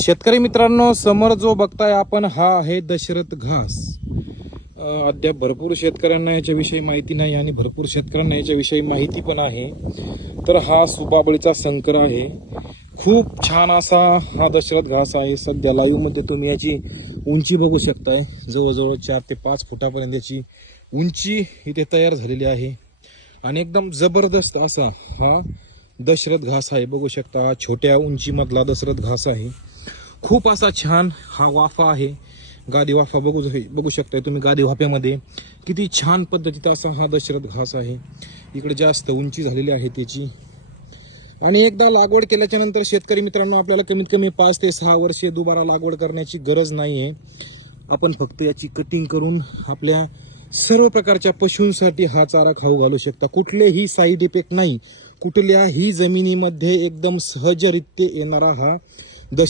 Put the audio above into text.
शेतकरी मित्रांनो, समोर जो बघताय आपण हा आहे दशरथ घास. अद्याप भरपूर शेतकऱ्यांना याच्याविषयी माहिती नाही आणि भरपूर शेतकऱ्यांना याच्याविषयी माहिती पण आहे. तर हा सुबाबळीचा संकर आहे. खूप छान असा हा दशरथ घास आहे. सध्या लाईव्ह मध्ये तुम्ही याची उंची बघू शकताय. जवळजवळ 4 ते 5 फुटापर्यंत याची उंची इथे तयार झालेली आहे आणि एकदम जबरदस्त असा हा दशरथ घास आहे. बघू शकता, हा छोट्या उंची मधला दशरथ घास आहे. खूप असा छान हा वाफा आहे. गादी वाफा बघू शकताय तुम्ही. गादी वाफ्यामध्ये किती छान पद्धतीचा असा हा दशरथ घास आहे. इकडे जास्त उंची झालेली आहे त्याची. आणि एकदा लागवड केल्याच्या नंतर शेतकरी मित्रांनो, आपल्याला कमीत कमी 5 ते 6 वर्षे दुबारा लागवड करण्याची गरज नाहीये. आपण फक्त याची कटिंग करून आपल्या सर्व प्रकारच्या पशूंसाठी हा चारा खाऊ घालू शकता. कुठलेही साईड इफेक्ट नाही. कुठल्याही जमिनीमध्ये एकदम सहजरित्या येणारा हा दशरथ